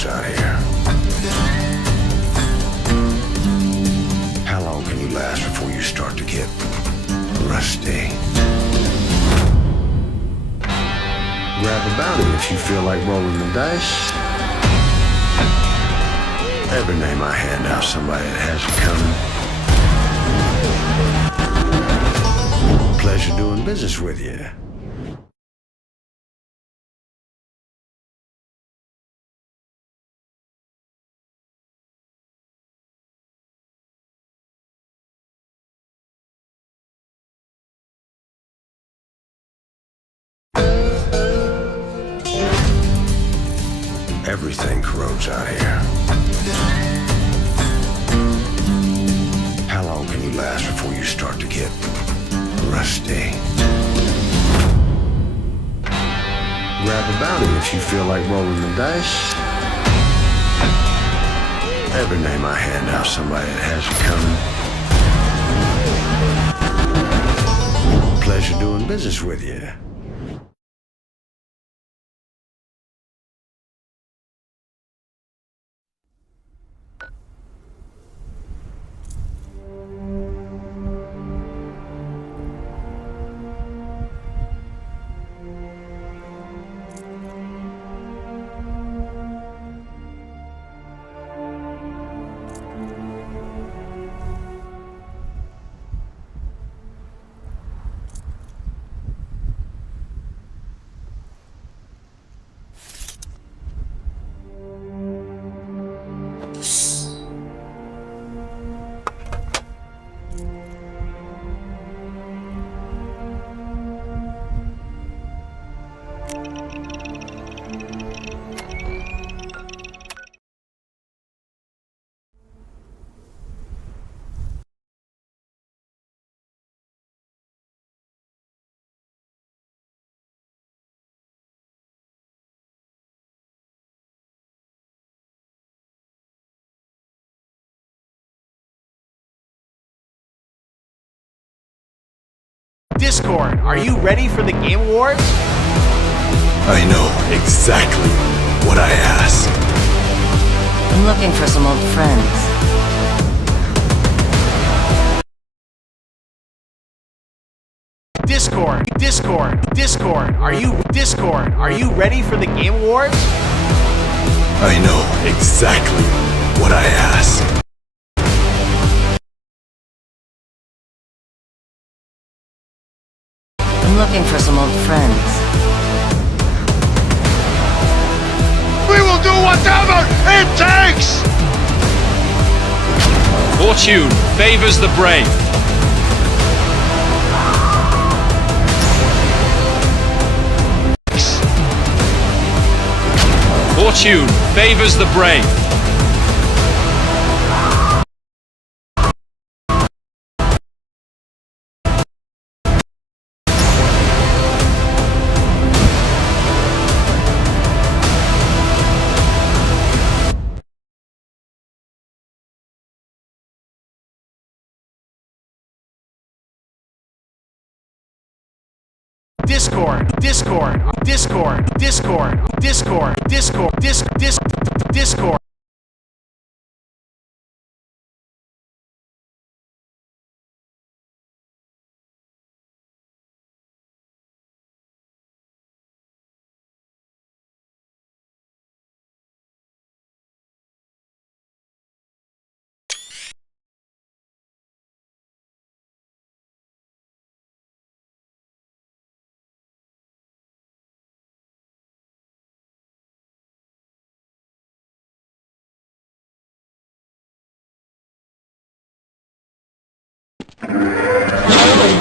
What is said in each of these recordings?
corrodes out here. How long can you last before you start to get rusty? Grab a bounty if you feel like rolling the dice. Every name I hand out, somebody that has it coming. Pleasure doing business with you. Everything corrodes out here. How long can you last before you start to get rusty? Grab a bounty if you feel like rolling the dice. Every name I hand out, somebody that has it coming. Pleasure doing business with you. Discord, are you ready for the Game Awards? I know exactly what I ask. I'm looking for some old friends. Discord, are you ready for the Game Awards? I know exactly what I ask. I'm looking for some old friends. We will do whatever it takes! Fortune favors the brave. Fortune favors the brave. Discord.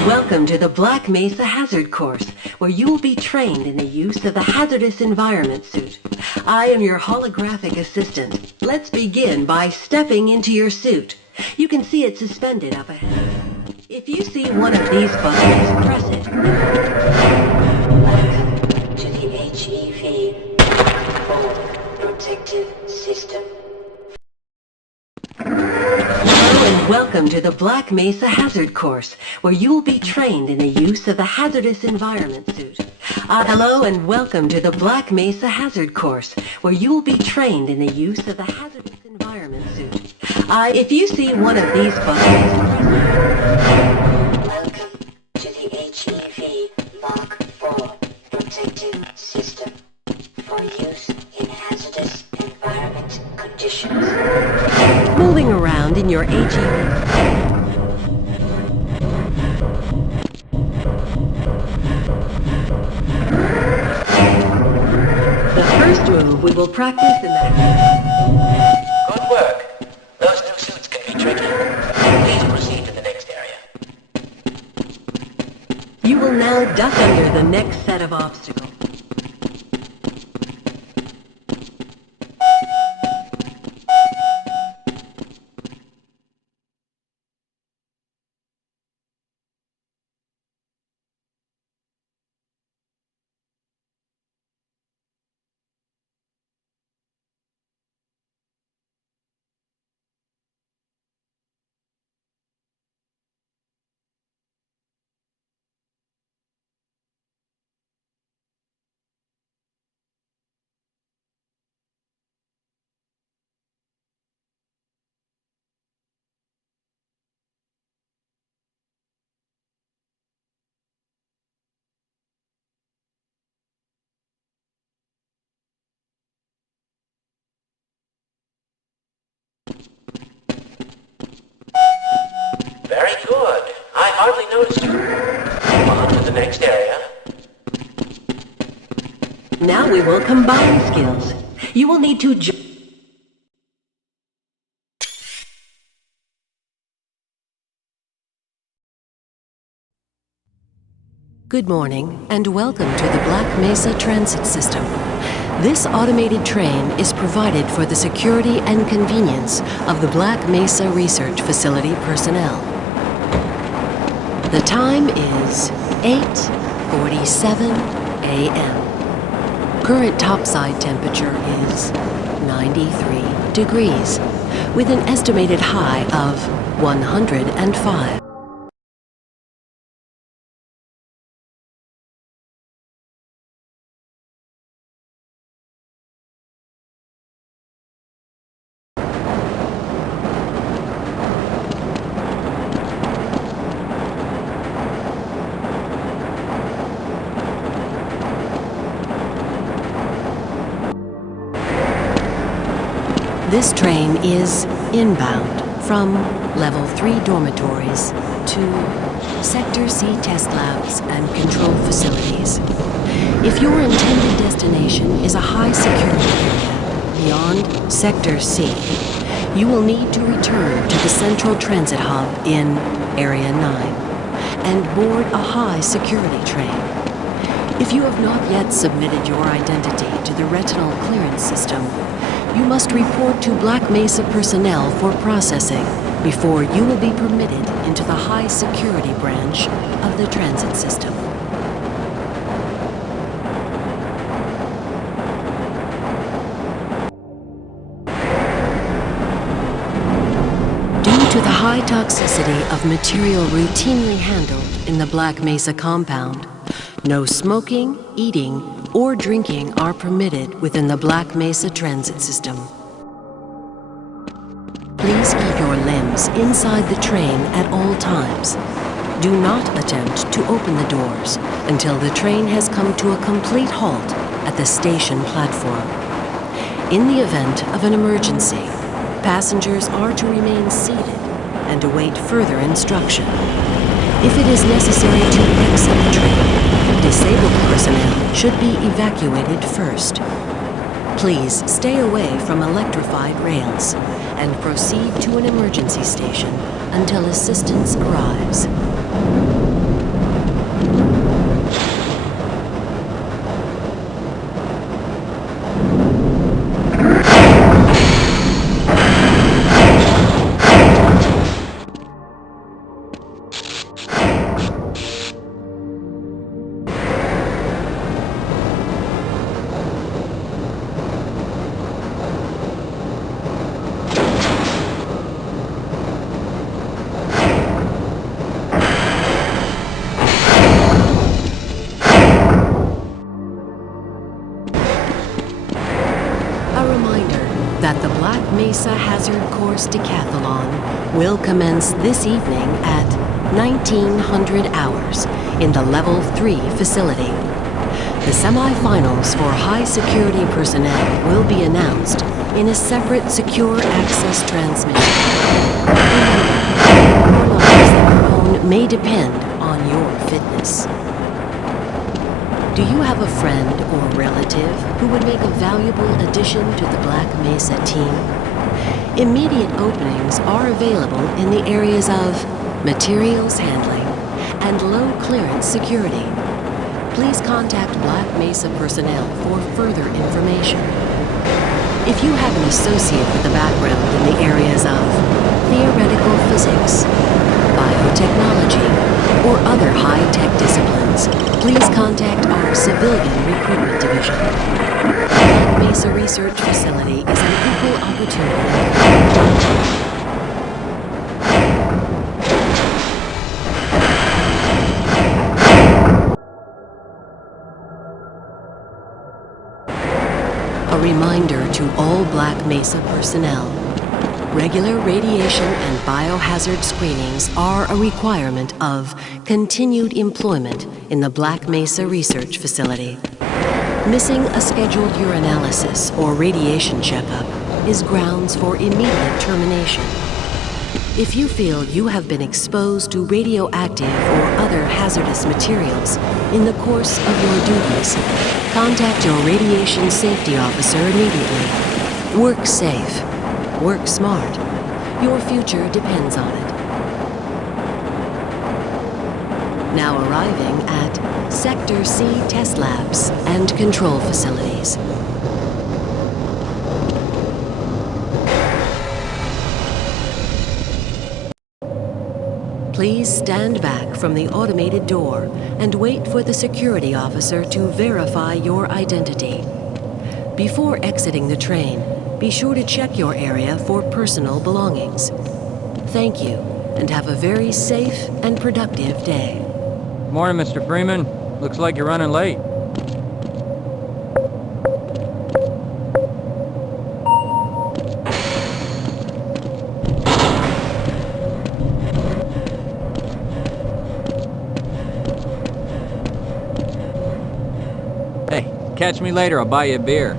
Welcome to the Black Mesa Hazard course, where you will be trained in the use of the hazardous environment suit. I am your holographic assistant. Let's begin by stepping into your suit. You can see it suspended up ahead. If you see one of these buttons, press it. Welcome to the HEV Protective System. welcome to the Black Mesa Hazard Course, where you will be trained in the use of the hazardous environment suit. Hello and welcome to the Black Mesa Hazard Course, where you will be trained in the use of the hazardous environment suit. If you see one of these buttons... Welcome to the HEV Mark IV protective system for use in hazardous environment conditions. Moving around in your HEV... The first move we will practice in the... Good work. Those new suits can be tricky. Please proceed to the next area. You will now duck under the next set of obstacles. Very good. I hardly noticed you. On to the next area. Now we will combine skills. You will need to Good morning, and welcome to the Black Mesa Transit System. This automated train is provided for the security and convenience of the Black Mesa Research Facility personnel. The time is 8:47 a.m. Current topside temperature is 93 degrees, with an estimated high of 105. This train is inbound from Level 3 dormitories to Sector C test labs and control facilities. If your intended destination is a high security area beyond Sector C, you will need to return to the Central Transit Hub in Area 9 and board a high security train. If you have not yet submitted your identity to the retinal clearance system, you must report to Black Mesa personnel for processing before you will be permitted into the high security branch of the transit system. Due to the high toxicity of material routinely handled in the Black Mesa compound, no smoking, eating, or drinking are permitted within the Black Mesa transit system. Please keep your limbs inside the train at all times. Do not attempt to open the doors until the train has come to a complete halt at the station platform. In the event of an emergency, passengers are to remain seated and await further instruction. If it is necessary to exit the train, disabled personnel should be evacuated first. Please stay away from electrified rails and proceed to an emergency station until assistance arrives. that the Black Mesa Hazard Course Decathlon will commence this evening at 1900 hours in the Level 3 facility. The semifinals for high-security personnel will be announced in a separate secure access transmission. Remember, your lives and your own may depend on your fitness. Do you have a friend or relative who would make a valuable addition to the Black Mesa team? Immediate openings are available in the areas of materials handling and low clearance security. Please contact Black Mesa personnel for further information. If you have an associate with a background in the areas of theoretical physics, biotechnology, or other high-tech disciplines, please contact our Civilian Recruitment Division. Black Mesa Research Facility is an equal opportunity. A reminder to all Black Mesa personnel. Regular radiation and biohazard screenings are a requirement of continued employment in the Black Mesa Research Facility. Missing a scheduled urinalysis or radiation checkup is grounds for immediate termination. If you feel you have been exposed to radioactive or other hazardous materials in the course of your duties, contact your radiation safety officer immediately. Work safe. Work smart. Your future depends on it. Now arriving at Sector C test labs and control facilities. Please stand back from the automated door and wait for the security officer to verify your identity. Before exiting the train, be sure to check your area for personal belongings. Thank you, and have a very safe and productive day. Morning, Mr. Freeman. Looks like you're running late. Hey, catch me later. I'll buy you a beer.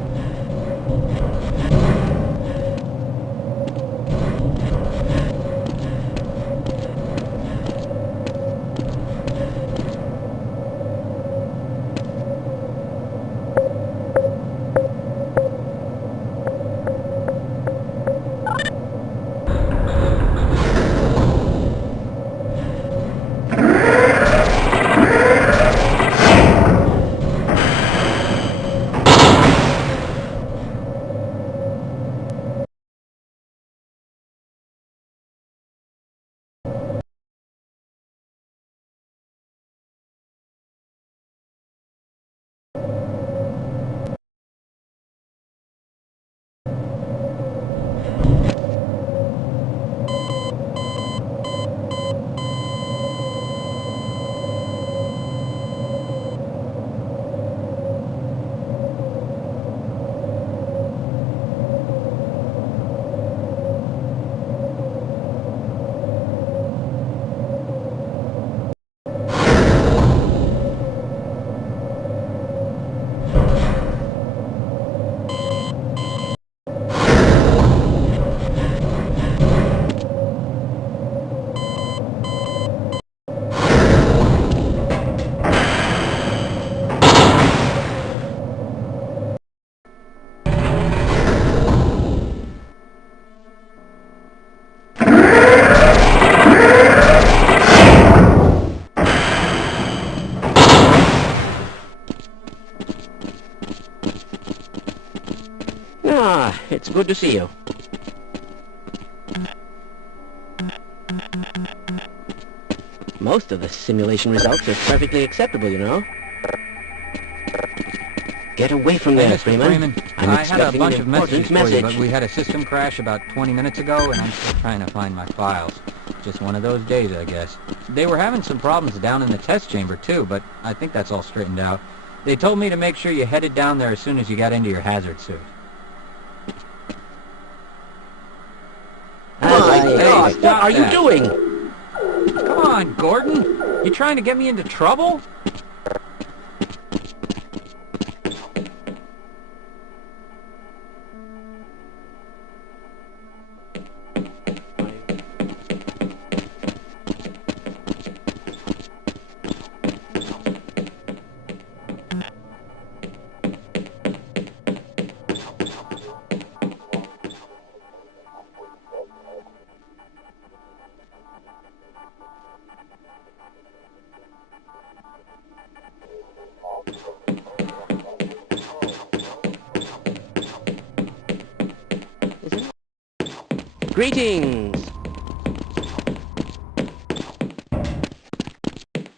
It's good to see you. Most of the simulation results are perfectly acceptable, you know. Get away from there, Freeman. I had a bunch of messages for you, but we had a system crash about 20 minutes ago, and I'm still trying to find my files. Just one of those days, I guess. They were having some problems down in the test chamber, too, but I think that's all straightened out. They told me to make sure you headed down there as soon as you got into your hazard suit. my God, what are you doing? Come on, Gordon. You trying to get me into trouble? Greetings!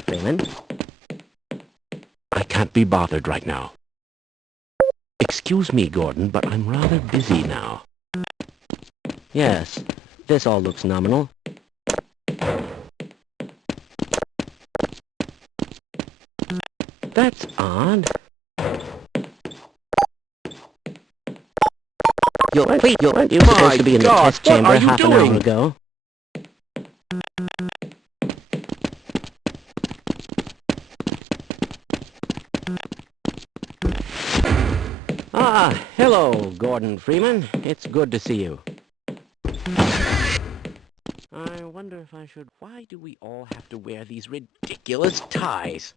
Freeman? I can't be bothered right now. Excuse me, Gordon, but I'm rather busy now. Yes, this all looks nominal. That's odd. You were supposed to be in the test chamber half an hour ago. Ah, hello, Gordon Freeman. It's good to see you. I wonder if I should... Why do we all have to wear these ridiculous ties?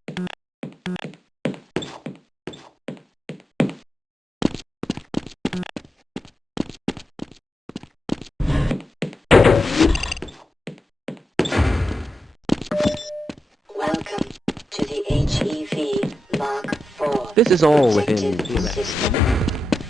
Welcome to the HEV Mark IV. This is all within system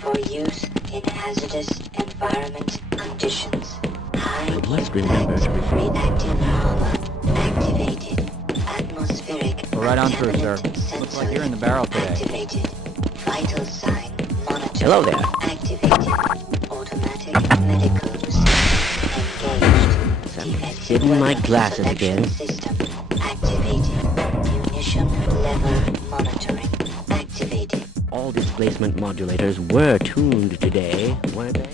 for use in hazardous environment conditions. I must remember to reactive armor activated. Atmospheric. Go right on through, sir. Looks like you're in the barrel today. Activated. Vital sign monitor. Hello there. Activated. Automatic medical system engaged. I'm hidden my glasses again. System activated. Munition level monitoring activated. All displacement modulators were tuned today, weren't they?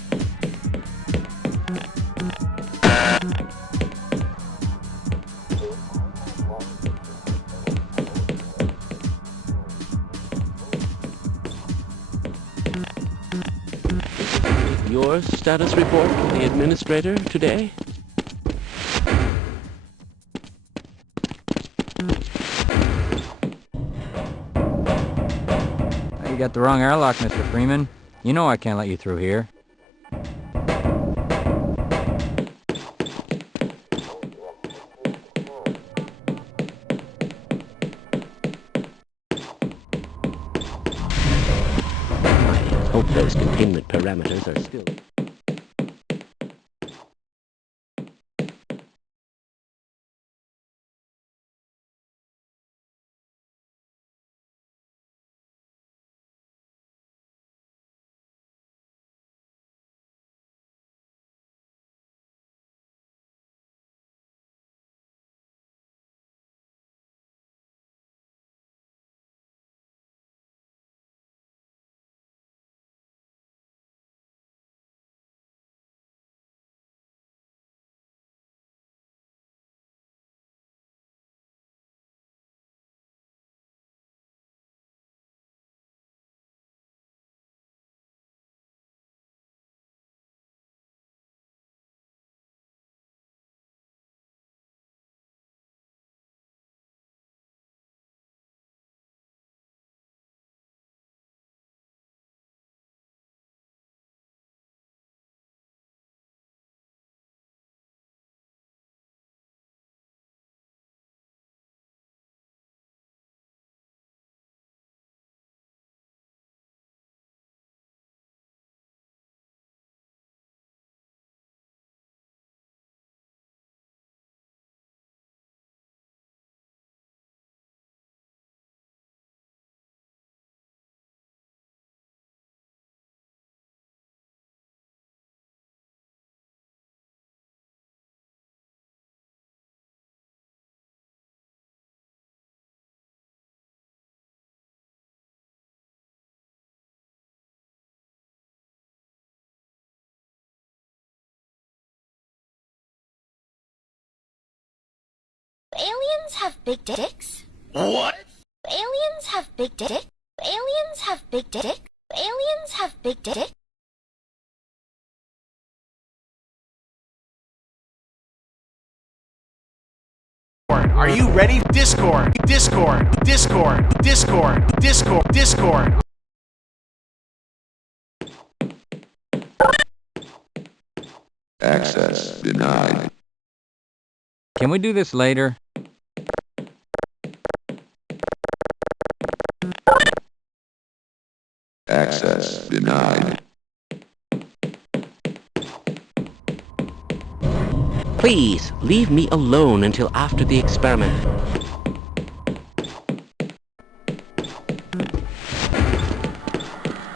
Your status report to the administrator today? You got the wrong airlock, Mr. Freeman. You know I can't let you through here. I hope those containment parameters are still... Aliens have big dicks? What? Aliens have big dick? Aliens have big dick? Aliens have big dick? Are you ready? Discord, Discord, Discord, Discord, Discord, Discord. Access denied. Can we do this later? Access denied. Please, leave me alone until after the experiment.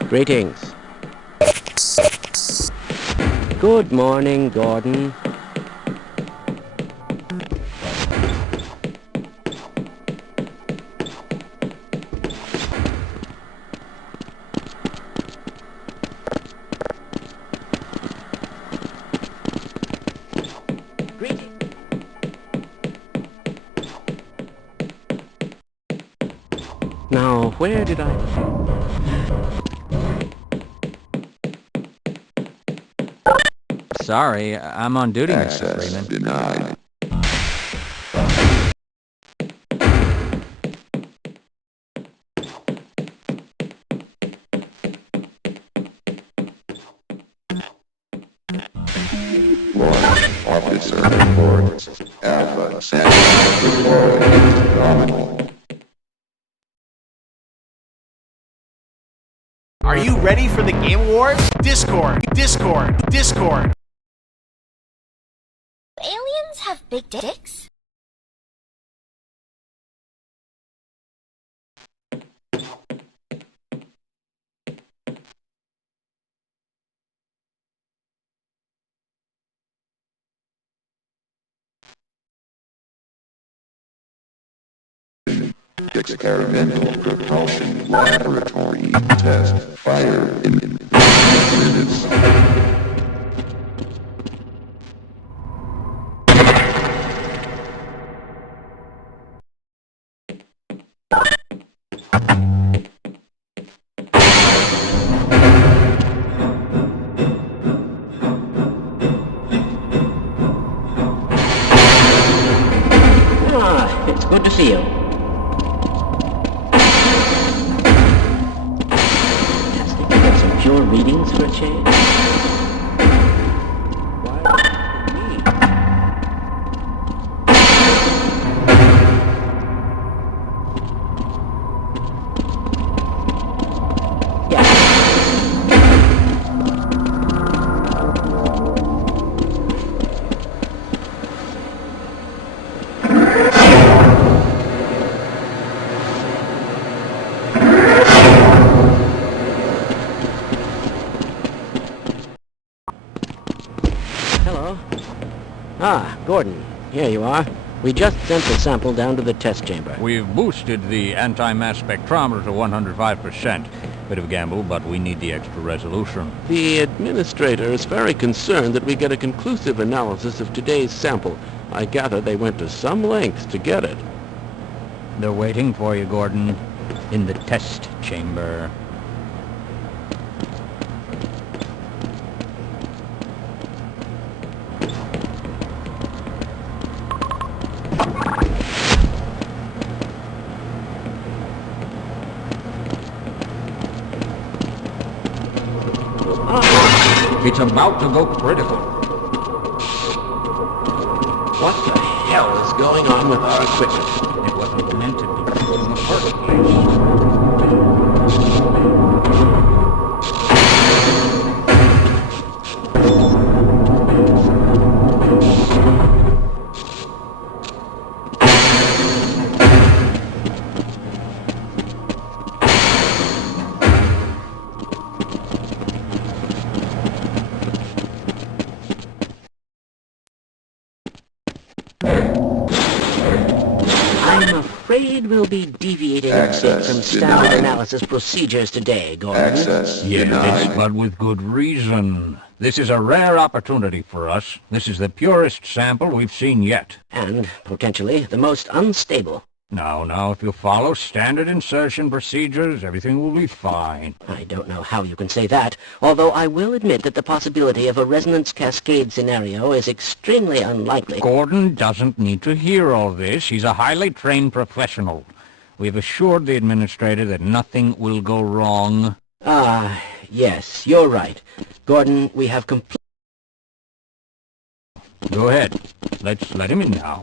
Greetings. Good morning, Gordon. Now, where did I... Sorry, I'm on duty, Mr. Access Freeman. denied. Launch officer reports. Alpha Centaur deployed. Nominal. Are you ready for the Game Awards? Discord, Discord, Discord. Aliens have big dicks? Experimental propulsion laboratory test. Fire in minutes. Ah, it's good to see you. Pure readings for a change? Ah, Gordon, here you are. We just sent the sample down to the test chamber. We've boosted the anti-mass spectrometer to 105%. Bit of a gamble, but we need the extra resolution. The administrator is very concerned that we get a conclusive analysis of today's sample. I gather they went to some lengths to get it. They're waiting for you, Gordon, in the test chamber. It's about to go critical. What the hell is going on with our equipment? It wasn't meant to be in the first place. afraid we'll be deviating a bit Access from standard denied. analysis procedures today, Gordon. Access Yes, denied. but with good reason. This is a rare opportunity for us. This is the purest sample we've seen yet. And, potentially, the most unstable. Now, if you follow standard insertion procedures, everything will be fine. I don't know how you can say that, although I will admit that the possibility of a resonance cascade scenario is extremely unlikely. Gordon doesn't need to hear all this. He's a highly trained professional. We've assured the administrator that nothing will go wrong. Ah, yes, you're right. Gordon, we have complete... Go ahead. Let's let him in now.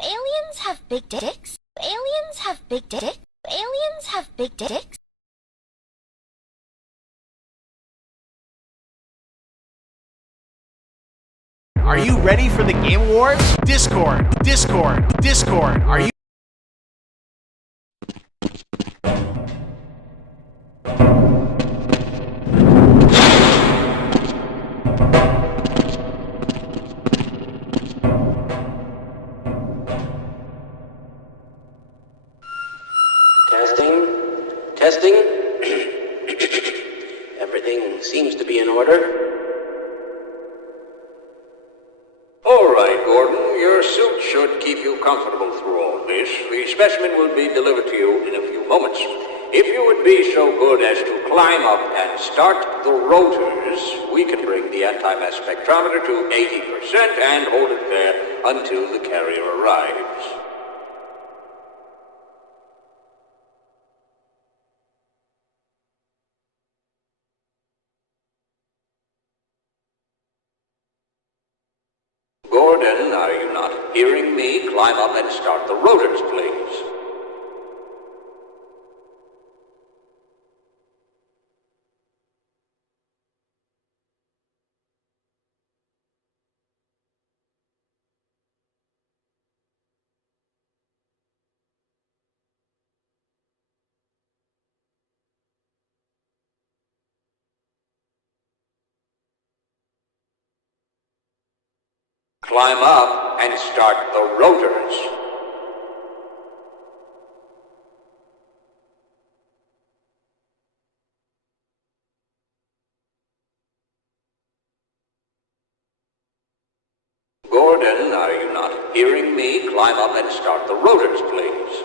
Aliens have big dicks. Aliens have big dicks. Aliens have big dicks. Are you ready for the Game Awards? Discord. Are you... Testing. Everything seems to be in order. All right, Gordon. Your suit should keep you comfortable through all this. The specimen will be delivered to you in a few moments. If you would be so good as to climb up and start the rotors, we can bring the anti-mass spectrometer to 80% and hold it there until the carrier arrives. Gordon, are you not hearing me? Climb up and start the rotors, please. Climb up and start the rotors. Gordon, are you not hearing me? Climb up and start the rotors, please.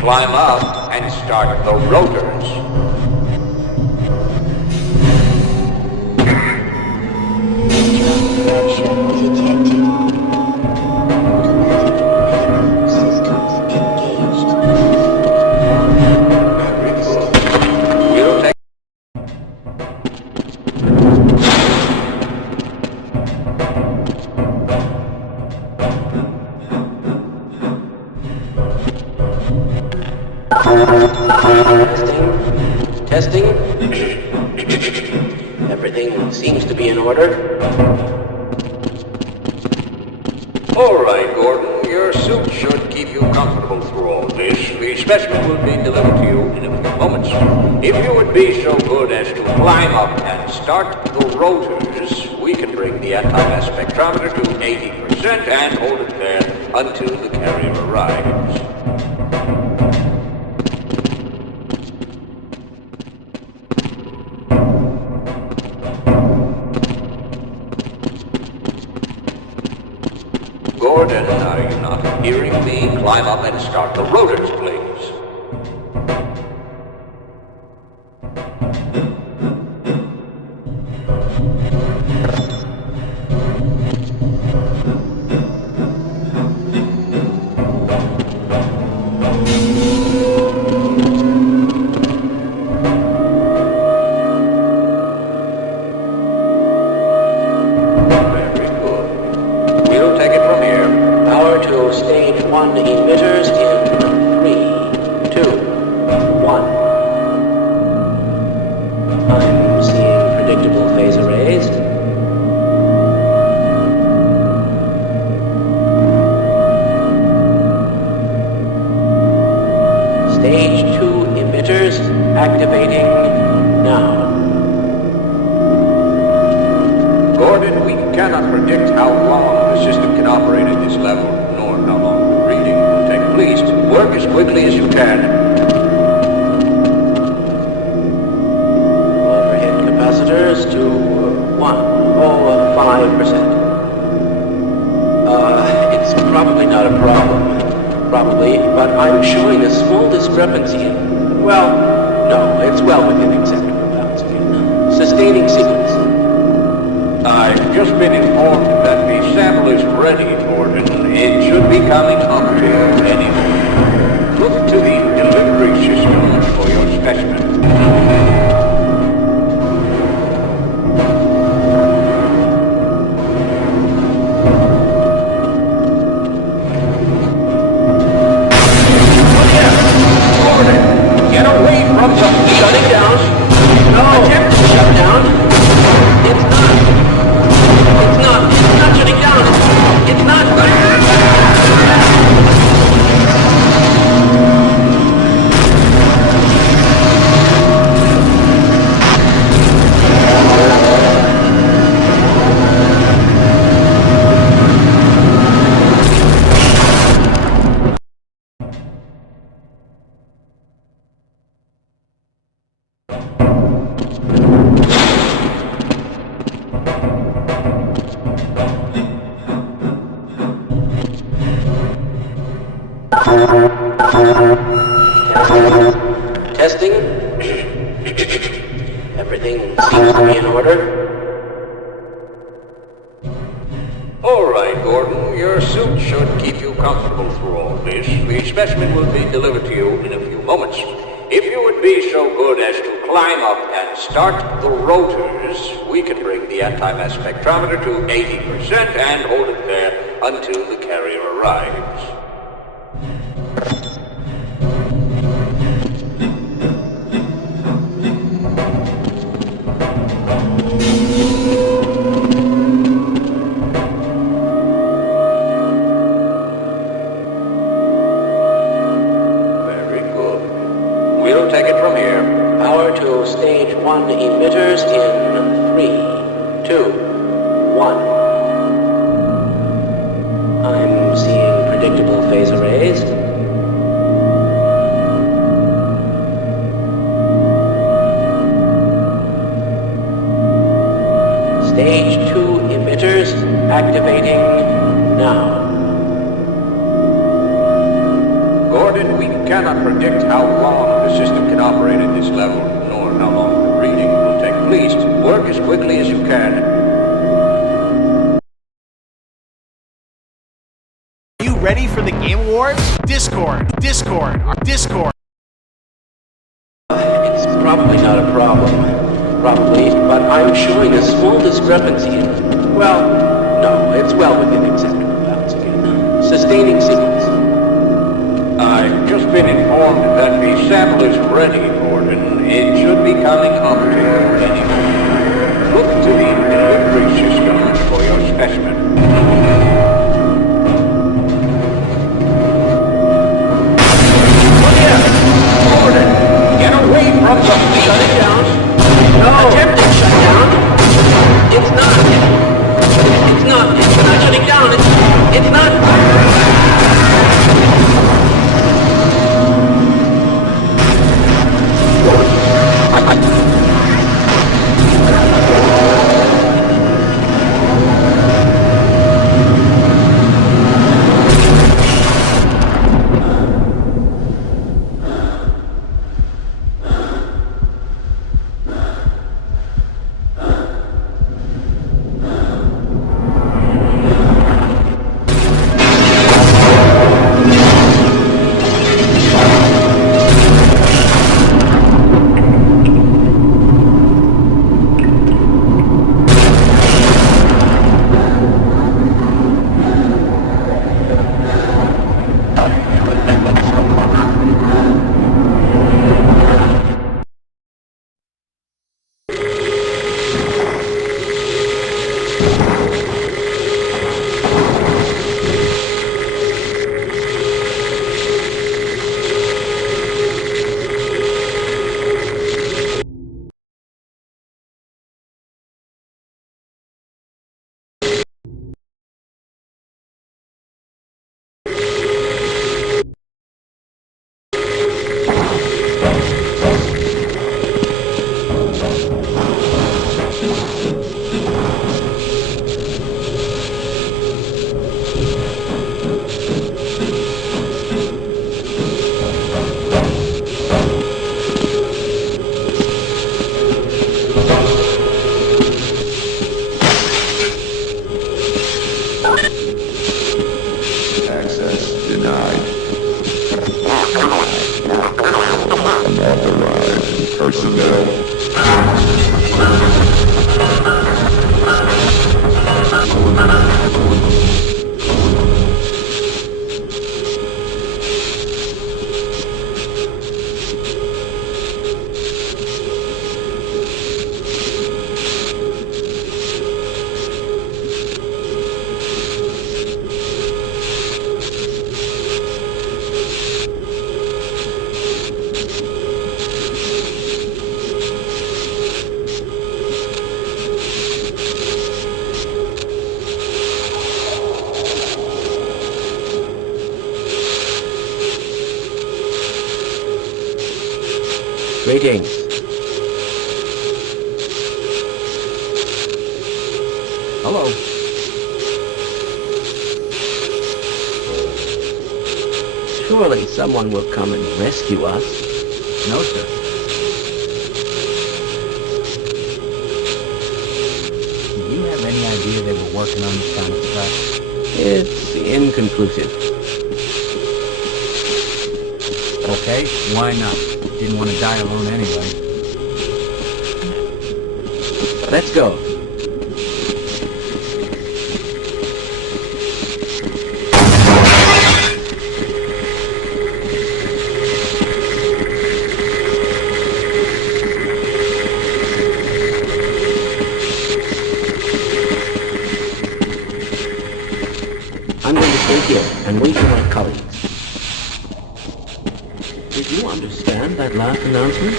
Climb up and start the rotors. Interruption detected. Automatic systems engaged. We'll take... Testing. Everything seems to be in order. All right, Gordon. Your suit should keep you comfortable through all this. The specimen will be delivered to you in a few moments. If you would be so good as to climb up and start the rotors, we can bring the anti-mass spectrometer to 80% and hold it there until the carrier arrives. Gordon, are you not hearing me? Climb up and start the rotors, please. now. Gordon, we cannot predict how long the system can operate at this level, nor how long the reading will take. Please, work as quickly as you can. Overhead capacitors to 105%. It's probably not a problem. Probably, but I'm showing a small discrepancy in... Well, no, it's well within acceptable bounds again. Sustaining sequence. I've just been informed that the sample is ready, Gordon. It should be coming up to you any moment. Look to the delivery system for your specimen. Shutting down. No. Attempt to shut down. It's not shutting down. It's not. Testing. Everything seems to be in order. All right, Gordon. Your suit should keep you comfortable through all this. The specimen will be delivered to you in a few moments. If you would be so good as to climb up and start the rotors, we can bring the anti-mass spectrometer to 80% and hold it there until the carrier arrives. Take it from here. Power to stage 1 emitters in 3, 2, 1. I'm seeing predictable phase arrays. Stage 2 emitters activating now. Gordon, we cannot predict how long the system can operate at this level, nor how long the reading will take. Please, work as quickly as you can. Are you ready for the Game Awards? Discord. It's probably not a problem. Probably, but I'm showing a small discrepancy in... Well, no, it's well within acceptable bounds again. Sustaining sequence. I've just been informed that the sample is ready, Gordon. It should be coming up to you any moment. Look to the delivery system for your specimen. Look here! Gordon! Get away from the... Shut it down. No! Attempt to shut down. It's not shutting down. It's not... Access denied. Unauthorized personnel. Greetings. Hello. Surely someone will come and rescue us. No, sir. Do you have any idea they were working on this kind of stuff? It's inconclusive. Okay, why not? Didn't want to die alone anyway. Let's go. I'm going to stay here and wait for my colleagues. Did you understand that last announcement?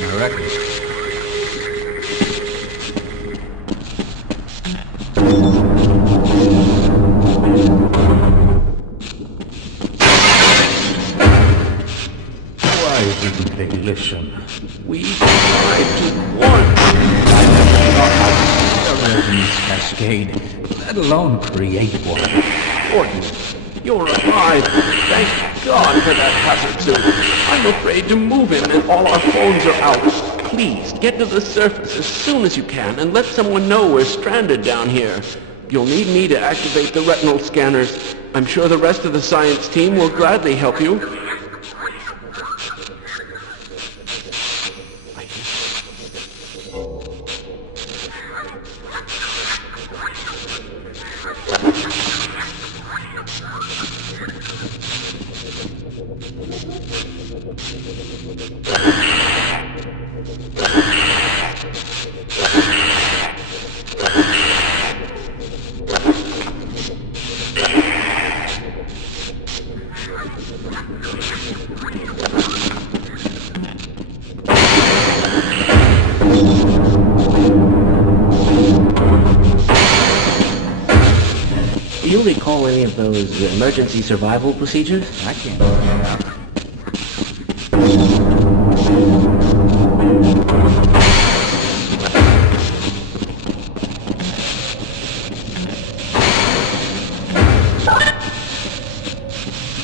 I reckon. Why didn't they listen? We tried to warn them. I never saw how to build this cascade, let alone create one. Gordon, you're alive. Thank God for that hazard suit. I'm afraid to move him and all our phones are out. Please, get to the surface as soon as you can and let someone know we're stranded down here. You'll need me to activate the retinal scanners. I'm sure the rest of the science team will gladly help you. Do you recall any of those emergency survival procedures? I can't figure it out.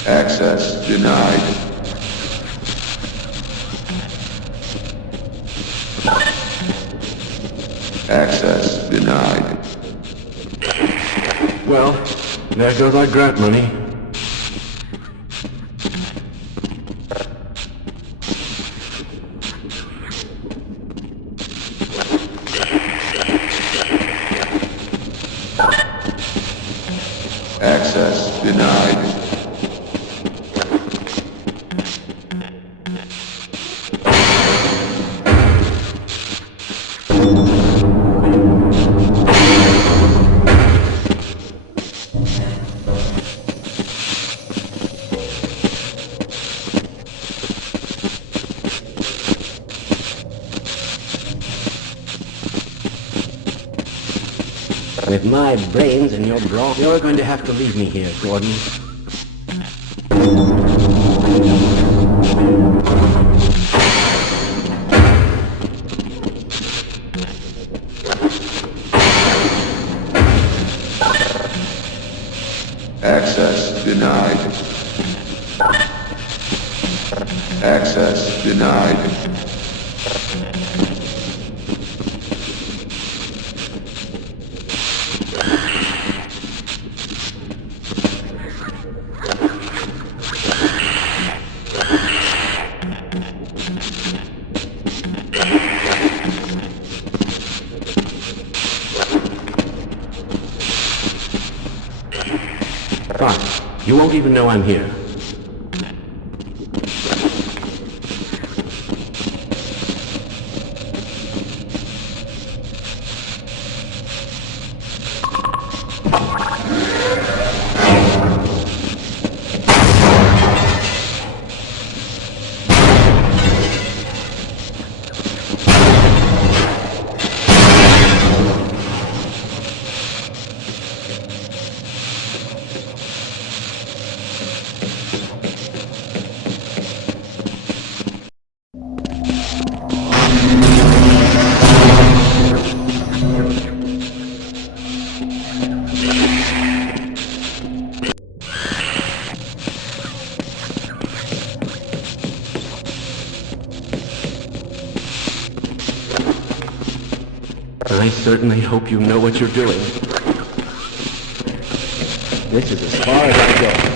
Access denied. Access denied. Well, there goes our grant money. Access denied. With my brains and your brawn, you're going to have to leave me here, Gordon. Access denied. Access denied. You won't even know I'm here. I certainly hope you know what you're doing. This is as far as I go.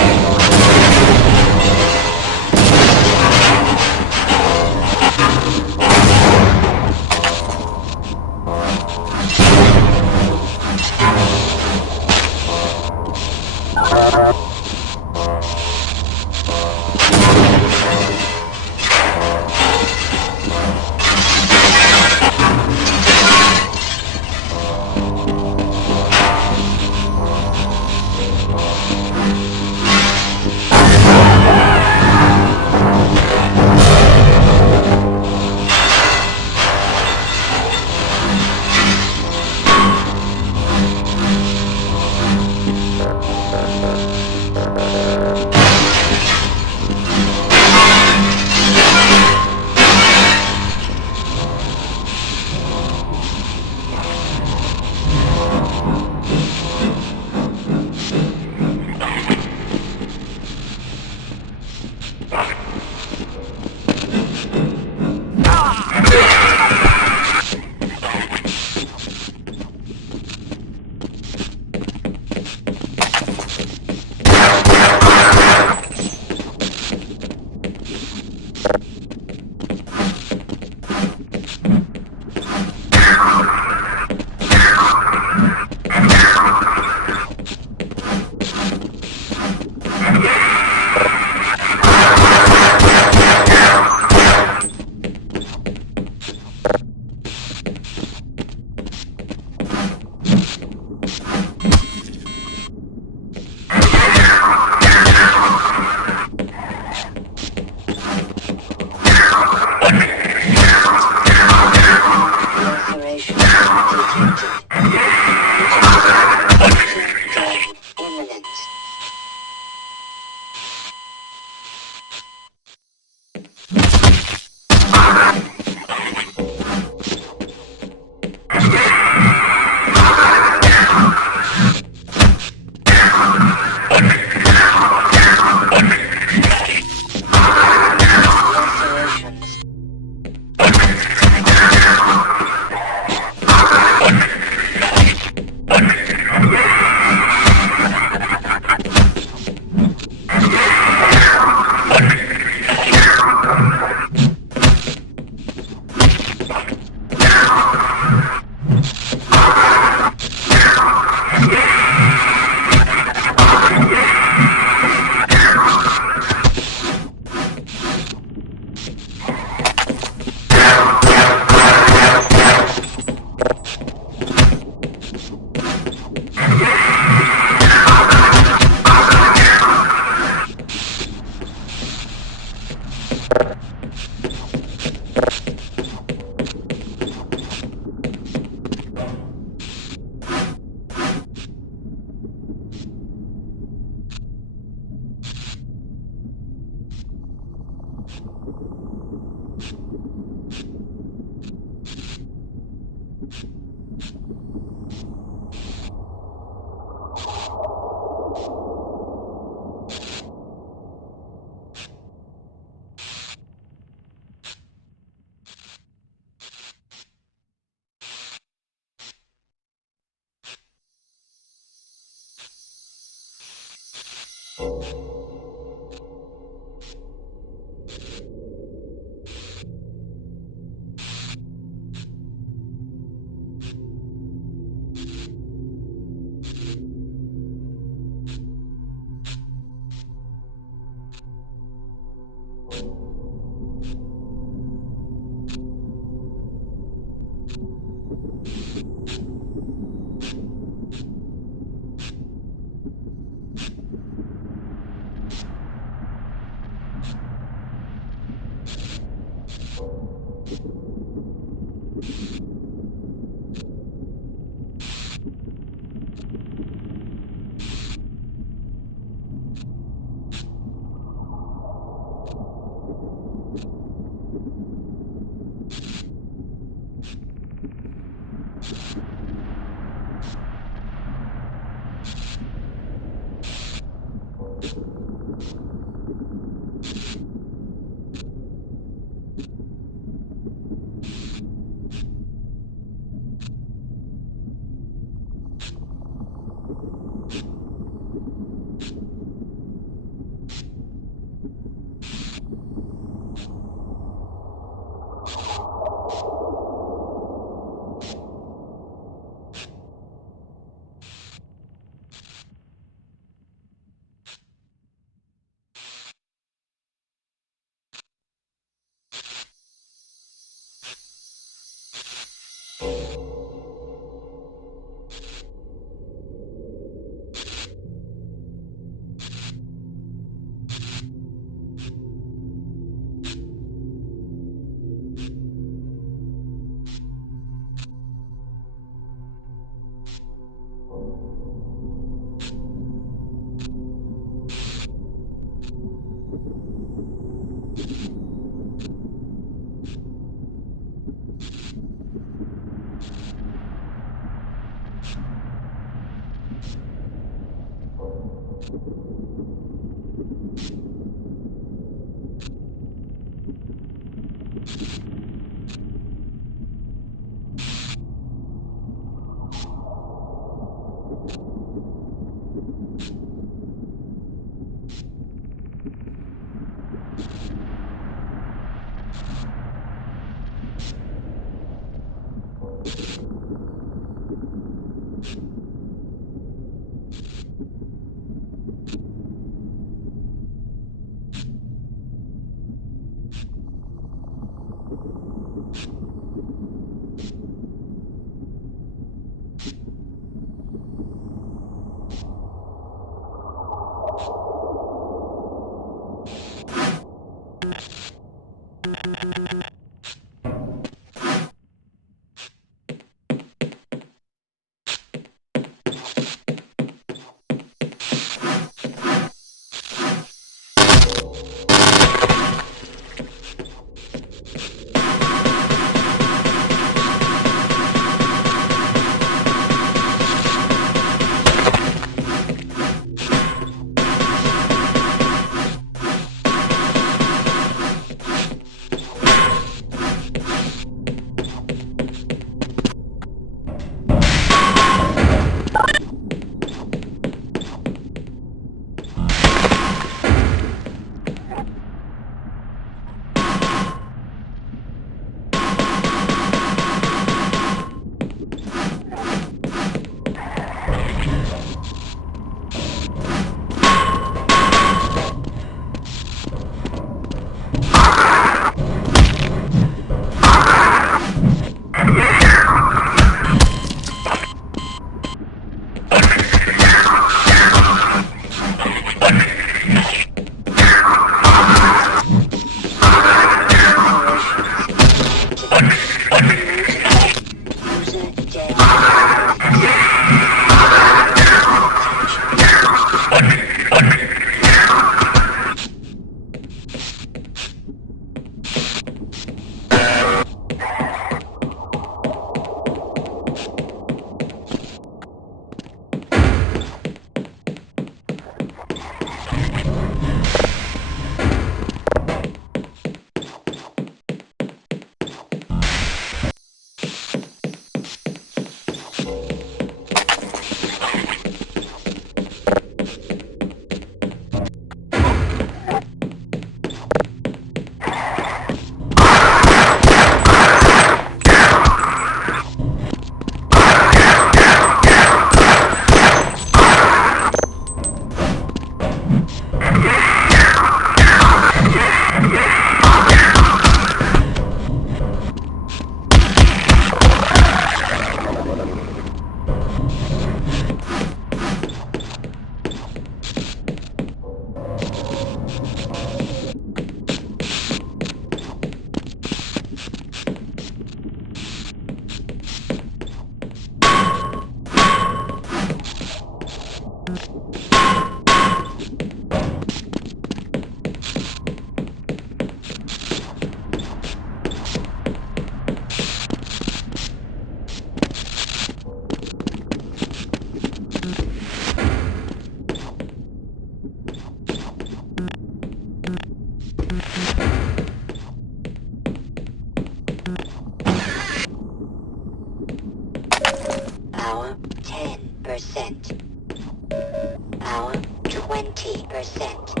100%.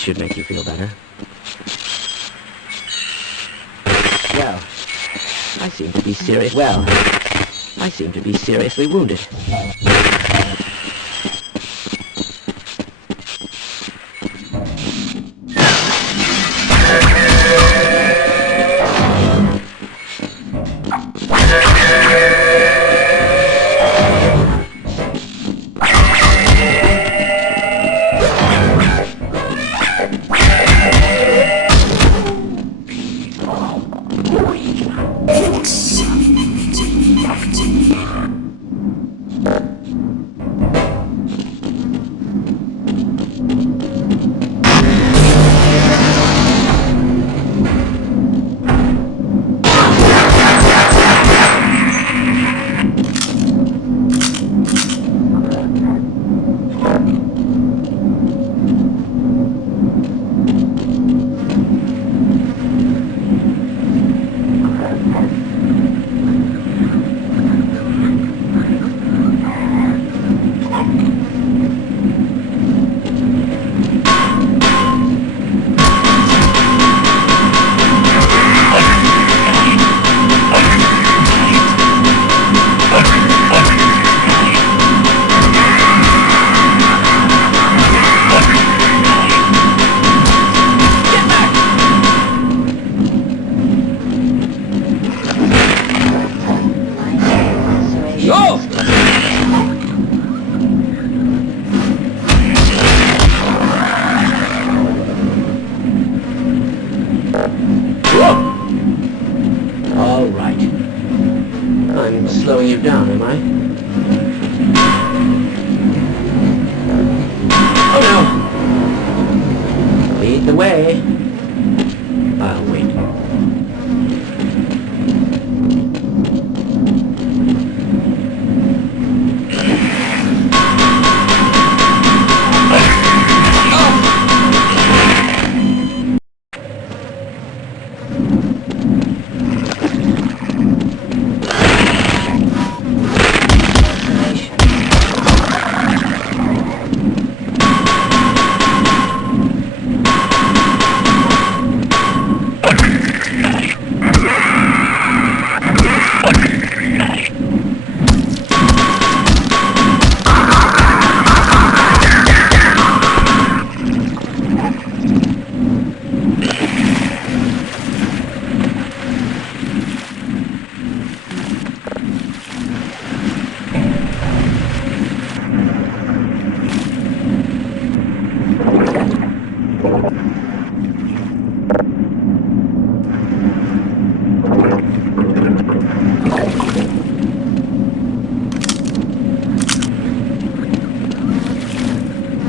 This should make you feel better. Well, I seem to be seriously wounded. All right. I'm slowing you down, am I? Oh no! Lead the way. I'll wait.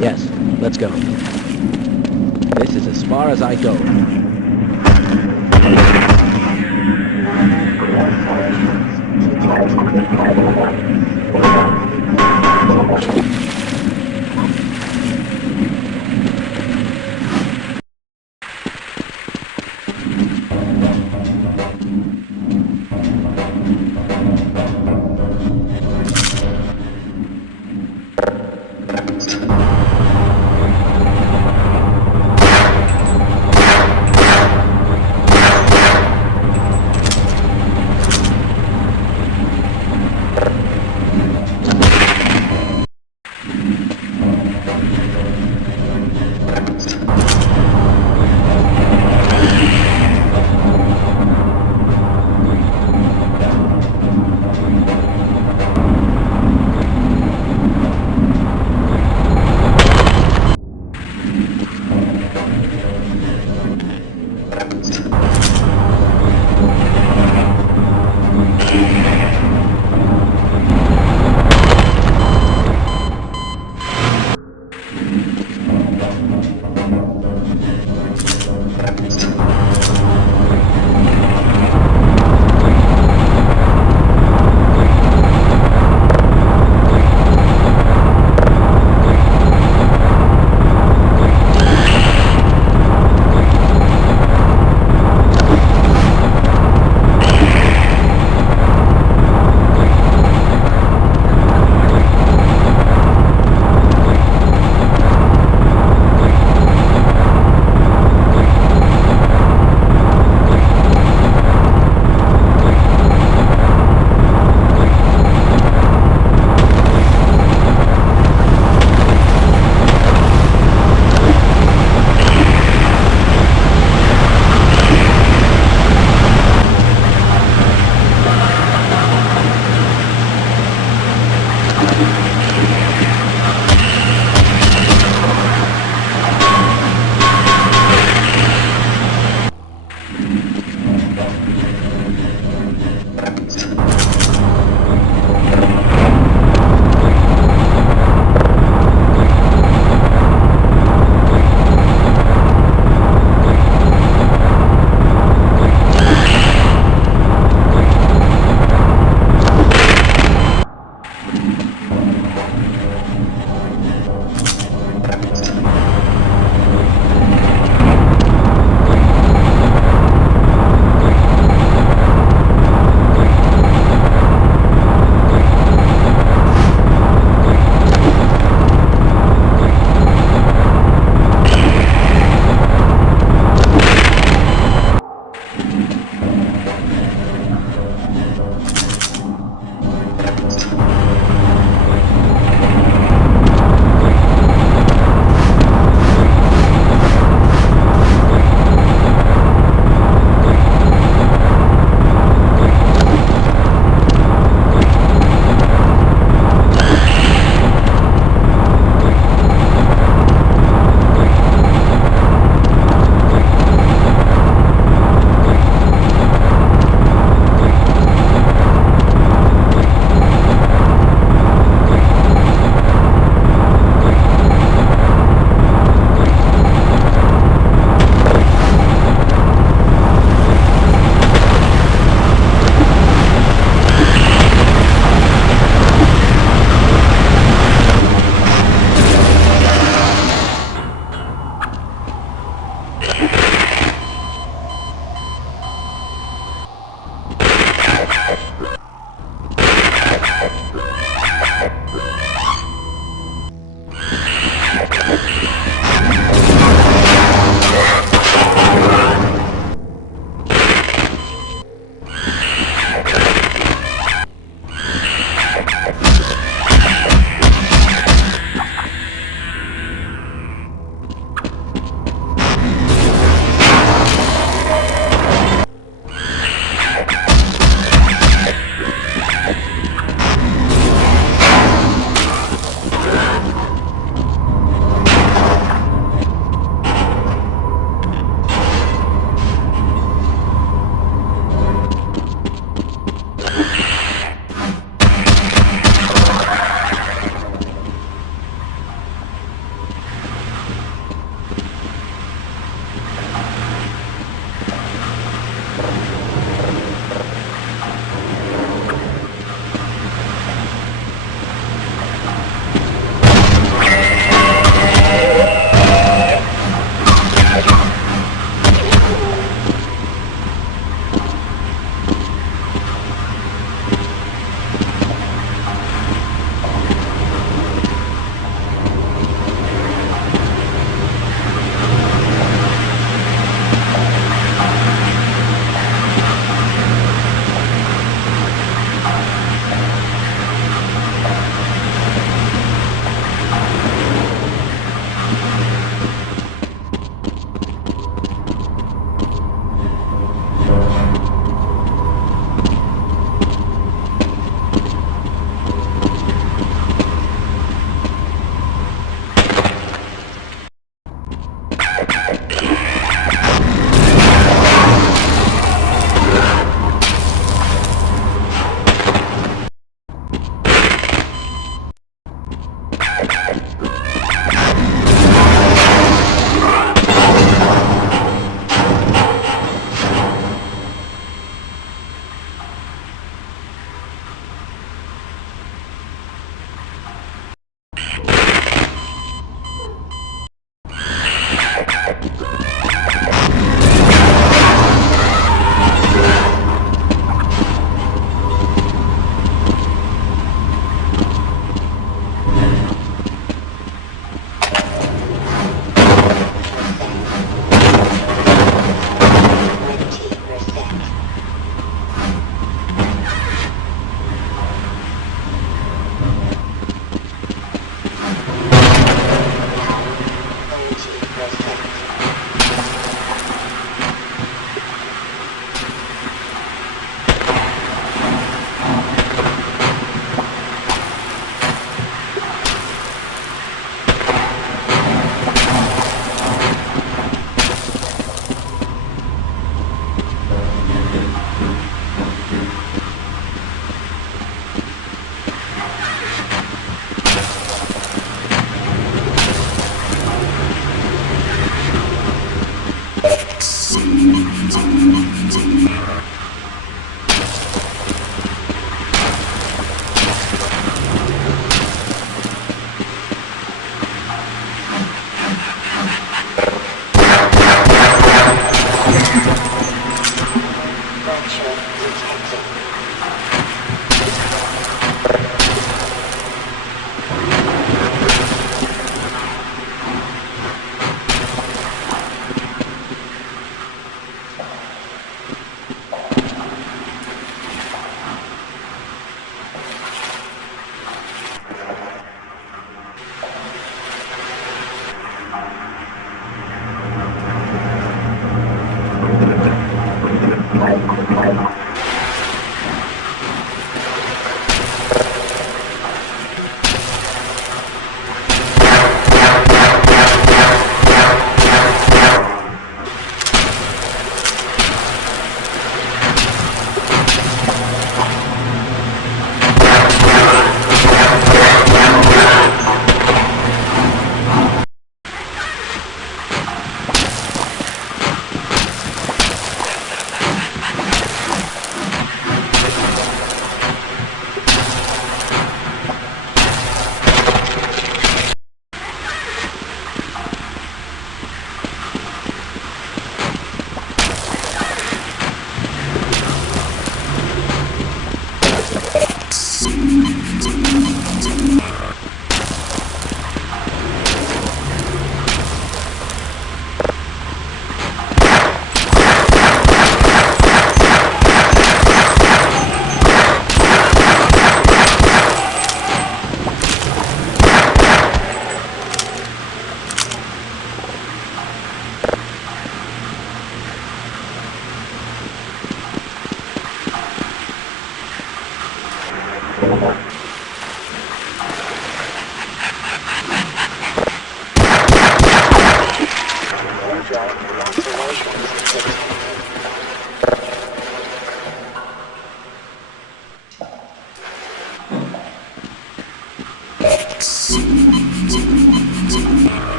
Yes, let's go. This is as far as I go.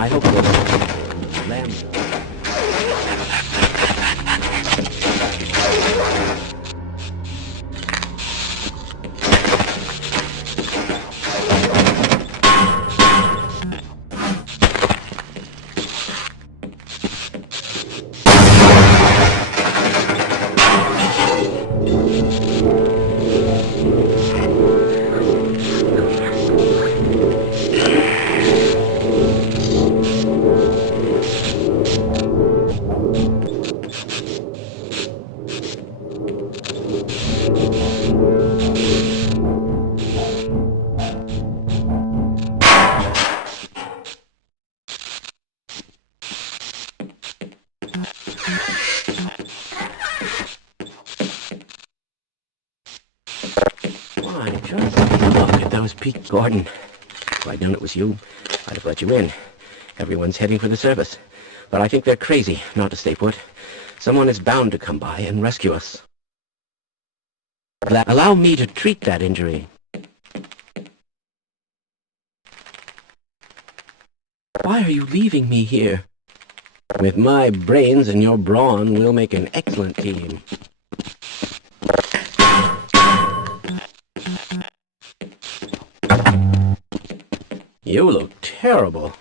I hope the lamb. Pete Gordon. If I'd known it was you, I'd have let you in. Everyone's heading for the surface. But I think they're crazy not to stay put. Someone is bound to come by and rescue us. Allow me to treat that injury. Why are you leaving me here? With my brains and your brawn, we'll make an excellent team. You look terrible.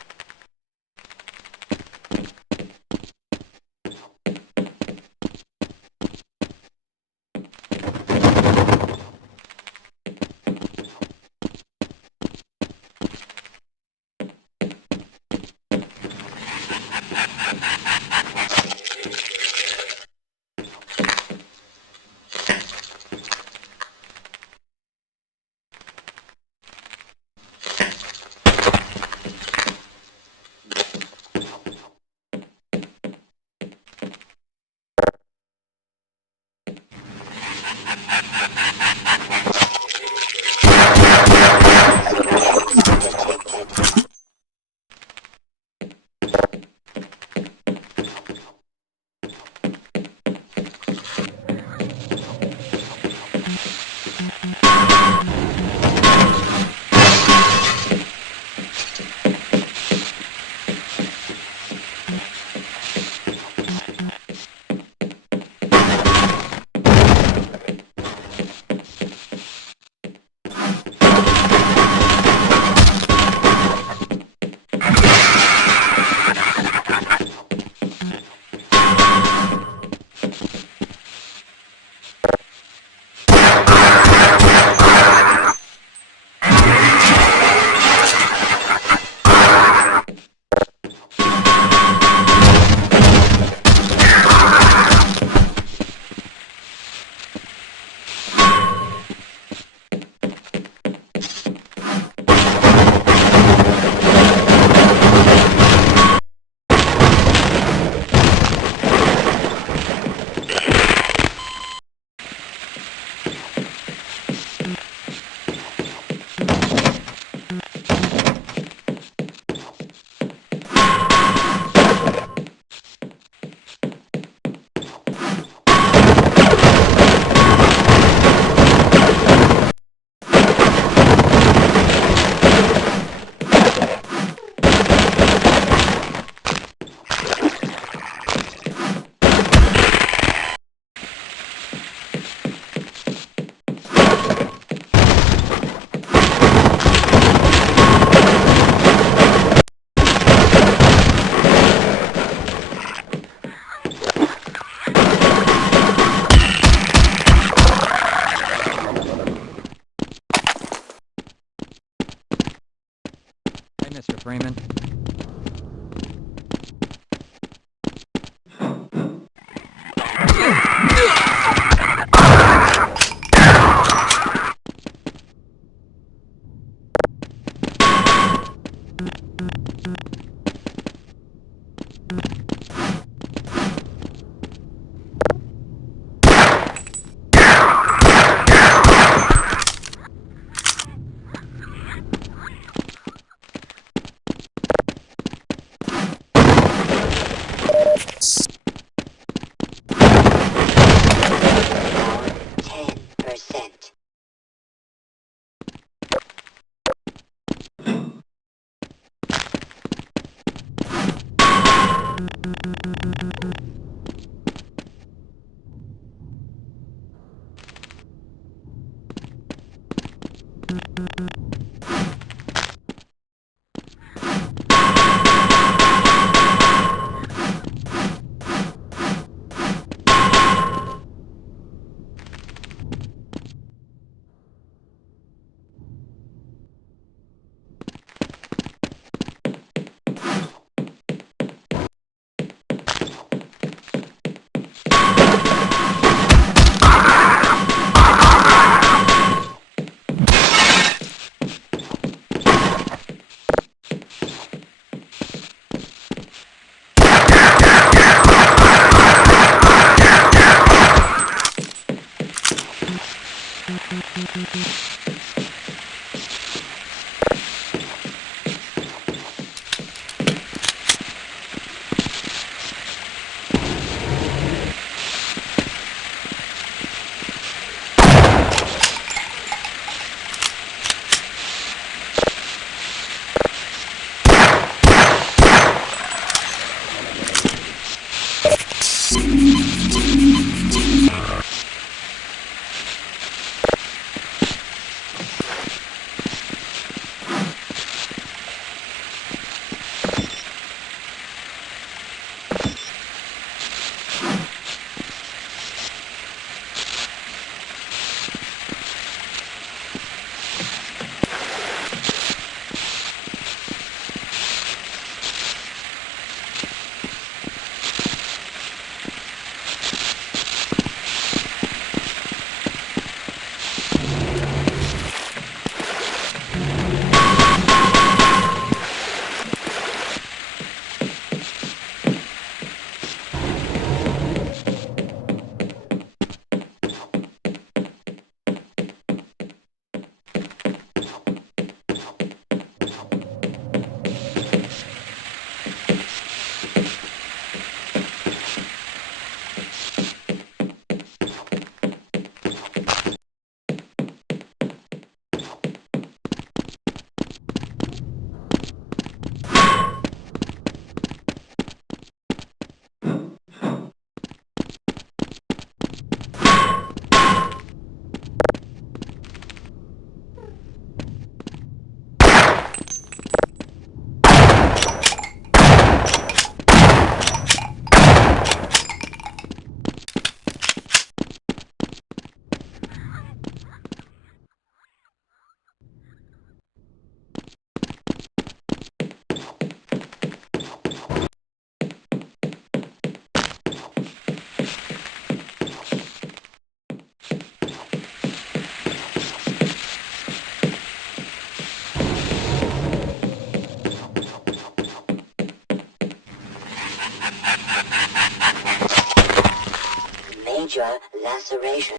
Major laceration.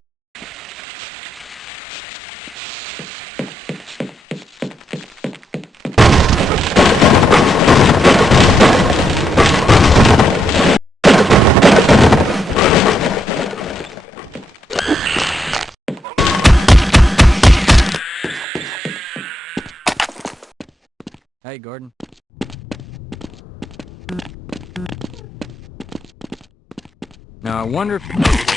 Hey, Gordon. Now, I wonder if...